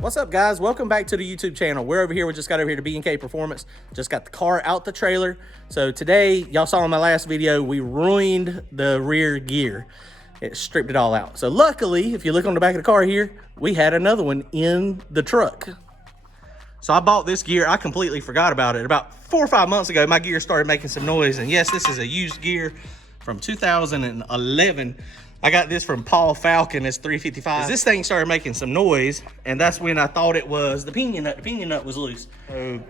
What's up, guys? Welcome back to the YouTube channel. We're over here. We just got over here to B&K Performance. Just got the car out the trailer. So today, y'all saw in my last video, we ruined the rear gear. It stripped it all out. So luckily, if you look on the back of the car here, we had another one in the truck. So I bought this gear. I completely forgot about it. About 4 or 5 months ago, my gear started making some noise. And yes, this is a used gear from 2011. I got this from Paul Falcon. It's 355. This thing started making some noise, and that's when I thought it was the pinion nut. The pinion nut was loose.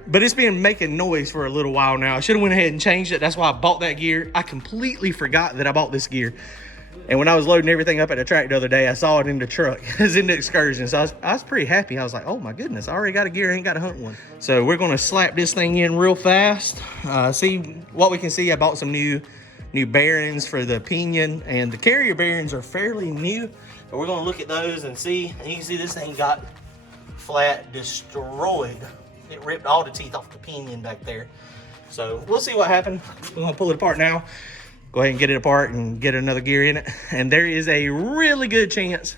But it's been making noise for a little while now. I should have went ahead and changed it. That's why I bought that gear. I completely forgot that I bought this gear. And when I was loading everything up at the track the other day, I saw it in the truck. It was in the excursion. So I was pretty happy. I was like, oh my goodness, I already got a gear. I ain't got to hunt one. So we're going to slap this thing in real fast. See what we can see. I bought some new bearings for the pinion, and the carrier bearings are fairly new, but we're going to look at those and see. And you can see this thing got flat destroyed. It ripped all the teeth off the pinion back there. So we'll see what happened. We're going to pull it apart now, go ahead and get it apart and get another gear in it. And there is a really good chance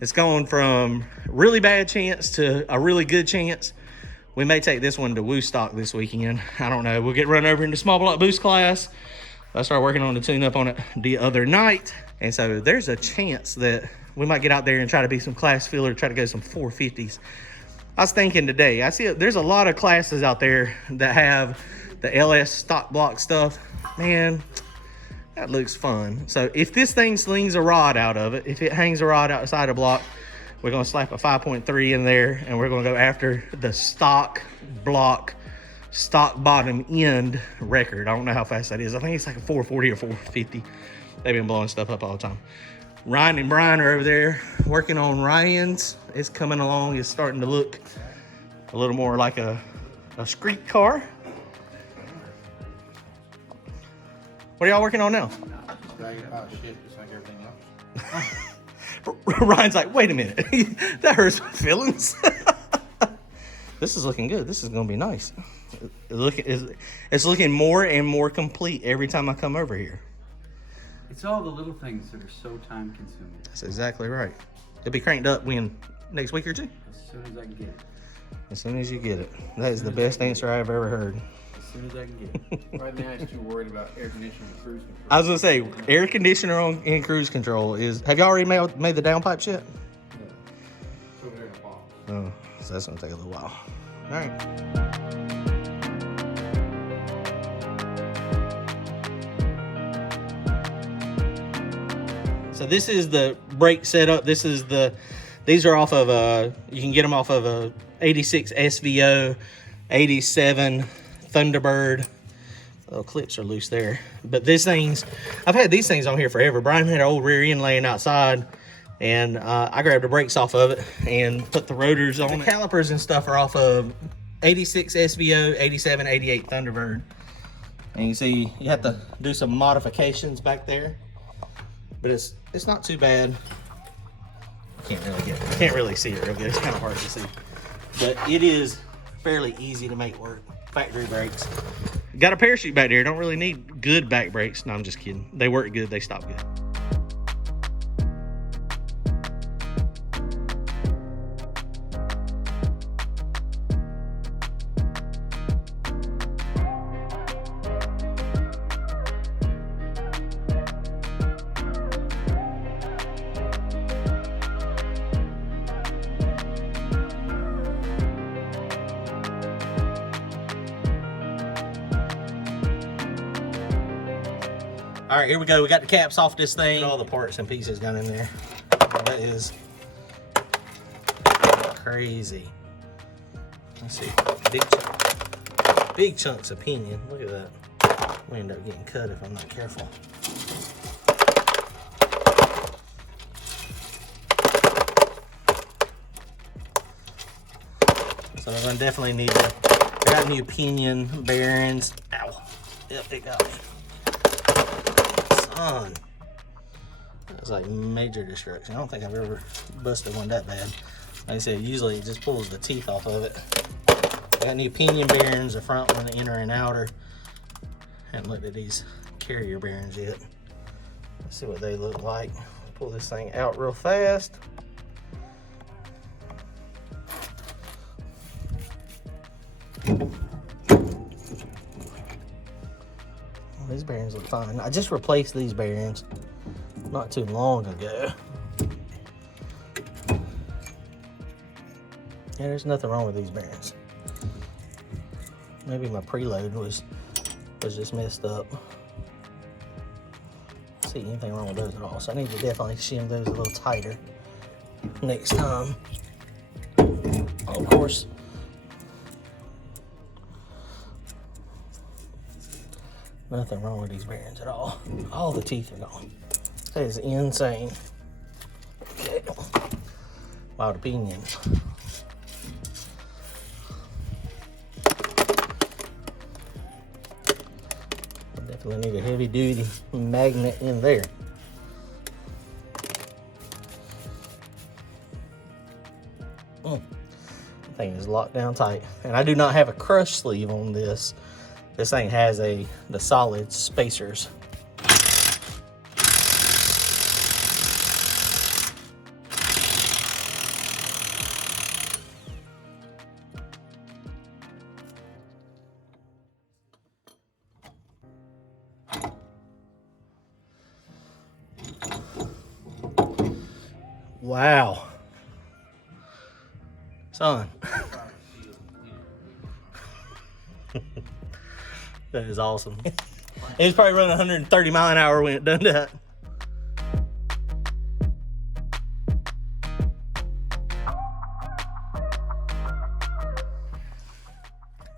it's going from really bad chance to a really good chance. We may take this one to Woo stock this weekend. I don't know. We'll get run over into small block boost class. I started working on the tune-up on it the other night. And so there's a chance that we might get out there and try to be some class filler, try to go some 450s. I was thinking today, I see there's a lot of classes out there that have the LS stock block stuff. Man, that looks fun. So if this thing slings a rod out of it, if it hangs a rod outside a block, we're gonna slap a 5.3 in there, and we're gonna go after the stock block, stock bottom end record. I don't know how fast that is. I think it's like a 440 or 450. They've been blowing stuff up all the time. Ryan and Brian are over there working on Ryan's. It's coming along. It's starting to look a little more like a street car. What are y'all working on now? Shit, just like everything else. Ryan's like, wait a minute. That hurts my feelings. This is looking good. This is going to be nice. It's looking more and more complete every time I come over here. It's all the little things that are so time consuming. That's exactly right. It'll be cranked up when? Next week or two? As soon as I can get it. As soon as you get it. That is the best answer I've ever heard. As soon as I can get it. Right now, he's too worried about air conditioning and cruise control. I was gonna say, air conditioner in cruise control is. Have y'all already made the downpipes yet? Yeah. It's over there in the box. Oh, so that's gonna take a little while. All right. So this is the brake setup. These are off of you can get them off of a 86 SVO, 87 Thunderbird. Oh, clips are loose there. But I've had these things on here forever. Brian had an old rear end laying outside, and I grabbed the brakes off of it and put the rotors on. The calipers and stuff are off of 86 SVO, 87, 88 Thunderbird. And you see you have to do some modifications back there, but it's not too bad. Can't really see it real good. It's kind of hard to see, but it is fairly easy to make work. Factory brakes. Got a parachute back there. Don't really need good back brakes. No, I'm just kidding. They work good. They stop good. All right, here we go. We got the caps off this thing. All the parts and pieces down in there. That is crazy. Let's see. Big chunks of pinion. Look at that. We end up getting cut if I'm not careful. So we're gonna definitely need to. I got new pinion bearings. Ow. Yep, it got. That was like major destruction. I don't think I've ever busted one that bad. Like I said, usually it just pulls the teeth off of it. Got new pinion bearings, the front one, the inner and outer. Haven't looked at these carrier bearings yet. Let's see what they look like. Pull this thing out real fast. These bearings look fine. I just replaced these bearings not too long ago. Yeah, there's nothing wrong with these bearings. Maybe my preload was just messed up. See anything wrong with those at all. So I need to definitely shim those a little tighter next time. Of course, nothing wrong with these bearings at all. All the teeth are gone. That is insane. Okay. Wild opinion. Definitely need a heavy duty magnet in there. The thing is locked down tight. And I do not have a crush sleeve on this. This thing has the solid spacers. Wow. Son. That is awesome. It was probably running 130 mile an hour when it done that.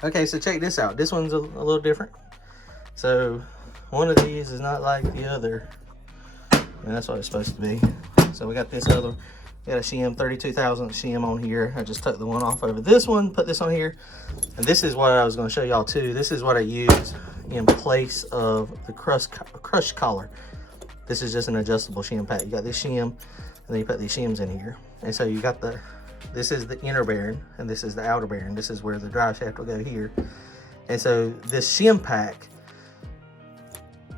Okay, so check this out. This one's a little different. So one of these is not like the other. And that's what it's supposed to be. So we got this other, got a shim, 32,000 shim on here. I just took the one off over this one, put this on here. And this is what I was gonna show y'all too. This is what I use in place of the crush collar. This is just an adjustable shim pack. You got this shim, and then you put these shims in here. And so you got this is the inner bearing, and this is the outer bearing. This is where the drive shaft will go here. And so this shim pack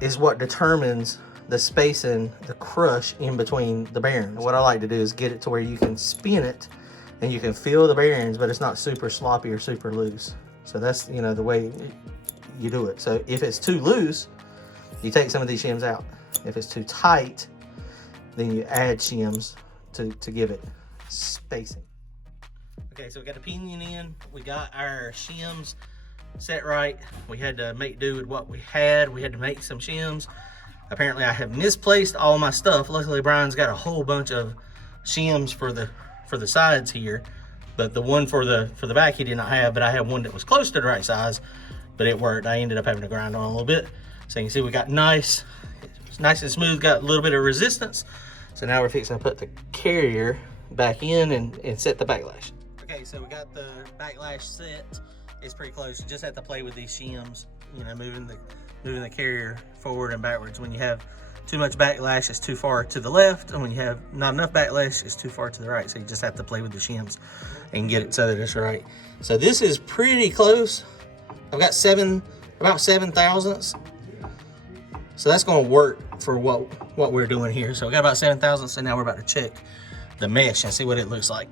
is what determines the spacing, the crush in between the bearings. What I like to do is get it to where you can spin it and you can feel the bearings, but it's not super sloppy or super loose. So that's, you know, the way you do it. So if it's too loose, you take some of these shims out. If it's too tight, then you add shims to give it spacing. Okay, so we got a pinion in. We got our shims set right. We had to make do with what we had. We had to make some shims. Apparently I have misplaced all my stuff. Luckily Brian's got a whole bunch of shims for the sides here, but the one for the back he did not have. But I had one that was close to the right size, but it worked. I ended up having to grind on a little bit. So you can see we got nice, it's nice and smooth, got a little bit of resistance. So now we're fixing to put the carrier back in and set the backlash. Okay, so we got the backlash set. It's pretty close. You just have to play with these shims, you know, moving the carrier forward and backwards. When you have too much backlash, it's too far to the left, and when you have not enough backlash, it's too far to the right. So you just have to play with the shims and get it so that it's right. So this is pretty close. I've got about 7 thousandths. So that's gonna work for what we're doing here. So we got about 7 thousandths, and now we're about to check the mesh and see what it looks like.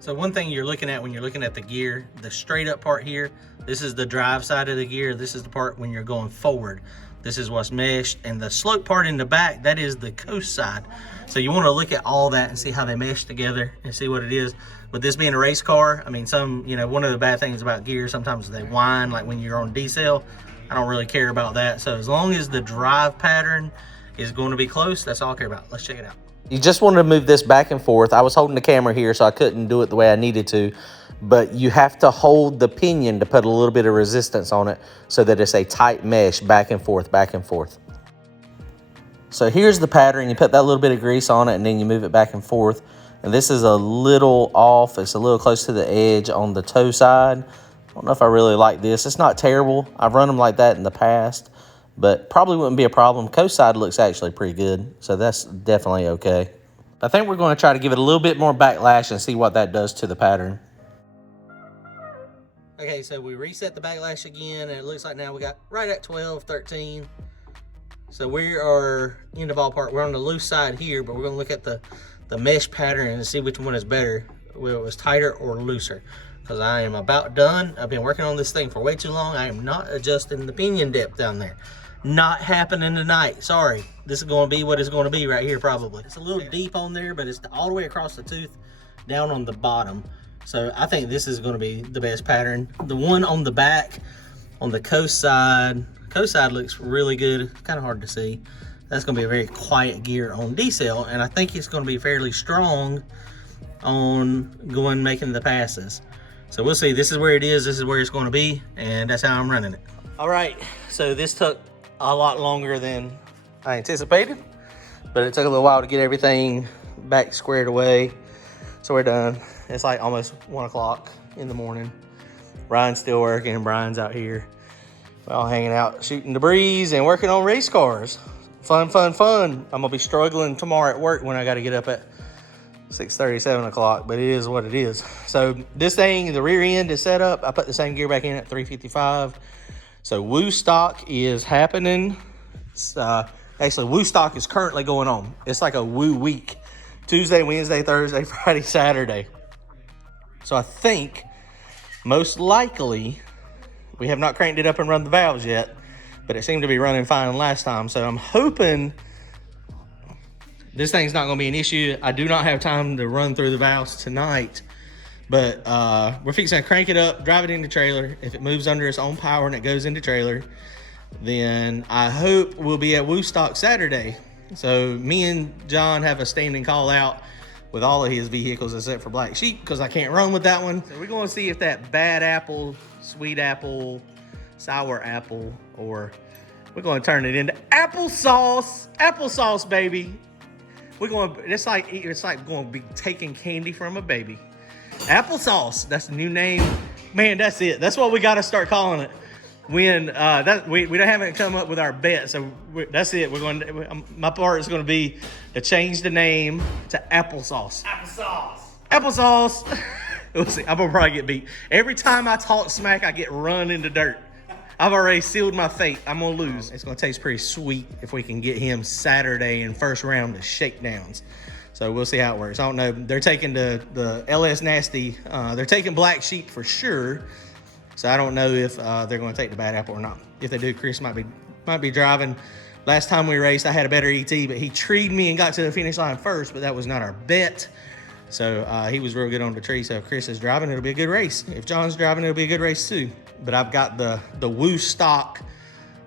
So one thing you're looking at when you're looking at the gear, the straight up part here, this is the drive side of the gear. This is the part when you're going forward. This is what's meshed, and the slope part in the back, that is the coast side. So you want to look at all that and see how they mesh together and see what it is. With this being a race car, I mean, one of the bad things about gear, sometimes they whine, like when you're on decel. I don't really care about that. So as long as the drive pattern is going to be close, that's all I care about. Let's check it out. You just wanted to move this back and forth. I was holding the camera here, so I couldn't do it the way I needed to. But you have to hold the pinion to put a little bit of resistance on it so that it's a tight mesh back and forth, back and forth. So here's the pattern. You put that little bit of grease on it, and then you move it back and forth. And this is a little off. It's a little close to the edge on the toe side. I don't know if I really like this. It's not terrible. I've run them like that in the past, but probably wouldn't be a problem. Coast side looks actually pretty good, so that's definitely okay. I think we're going to try to give it a little bit more backlash and see what that does to the pattern. Okay, so we reset the backlash again, and it looks like now we got right at 12, 13. So we are in the ballpark. We're on the loose side here, but we're going to look at the mesh pattern and see which one is better, whether it was tighter or looser. Because I am about done. I've been working on this thing for way too long. I am not adjusting the pinion depth down there. Not happening tonight. Sorry. This is going to be what it's going to be right here probably. It's a little deep on there, but it's all the way across the tooth down on the bottom. So I think this is going to be the best pattern. The one on the back, on the coast side looks really good. Kind of hard to see. That's going to be a very quiet gear on decel, and I think it's going to be fairly strong on making the passes. So we'll see. This is where it is. This is where it's going to be, and that's how I'm running it. All right, so this took a lot longer than I anticipated, but it took a little while to get everything back squared away. So we're done. It's like almost 1 o'clock in the morning. Ryan's still working. Brian's out here. We're all hanging out, shooting the breeze and working on race cars. Fun, fun, fun. I'm gonna be struggling tomorrow at work when I gotta get up at 6:30, 7 o'clock, but it is what it is. So this thing, the rear end is set up. I put the same gear back in at 355. So Woo Stock is happening. Actually, Woo Stock is currently going on. It's like a Woo week. Tuesday, Wednesday, Thursday, Friday, Saturday. So I think, most likely, we have not cranked it up and run the valves yet, but it seemed to be running fine last time. So I'm hoping this thing's not going to be an issue. I do not have time to run through the valves tonight, but we're fixing to crank it up, drive it into trailer. If it moves under its own power and it goes into trailer, then I hope we'll be at Woostock Saturday. So me and John have a standing call out with all of his vehicles except for Black Sheep because I can't run with that one. So we're going to see if that bad apple, sweet apple, sour apple, or we're going to turn it into applesauce, baby. We're going to, it's like going to be taking candy from a baby. Applesauce, that's the new name. Man, that's it. That's what we got to start calling it. When we haven't come up with our bet, so that's it. We're going to, my part is going to be to change the name to applesauce. Applesauce. We'll see. I'm gonna probably get beat every time I talk smack. I get run into dirt. I've already sealed my fate. I'm gonna lose. It's gonna taste pretty sweet if we can get him Saturday in first round of shakedowns. So we'll see how it works. I don't know. They're taking the LS Nasty. They're taking Black Sheep for sure. So I don't know if they're going to take the bad apple or not. If they do, Chris might be driving. Last time we raced, I had a better ET, but he treed me and got to the finish line first, but that was not our bet. So he was real good on the tree. So if Chris is driving, it'll be a good race. If John's driving, it'll be a good race too. But I've got the Woo Stock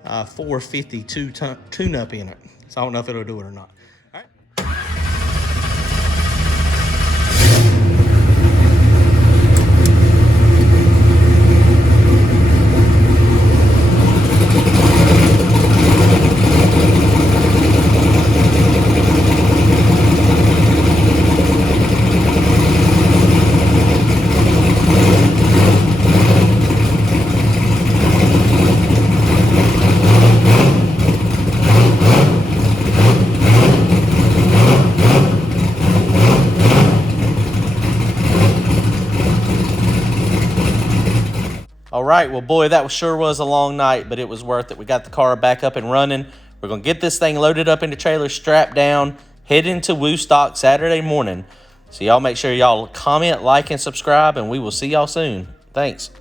452 tune-up in it. So I don't know if it'll do it or not. All right. All right, well, boy, that sure was a long night, but it was worth it. We got the car back up and running. We're going to get this thing loaded up into trailer, strapped down, head into Woostock Saturday morning. So y'all make sure y'all comment, like, and subscribe, and we will see y'all soon. Thanks.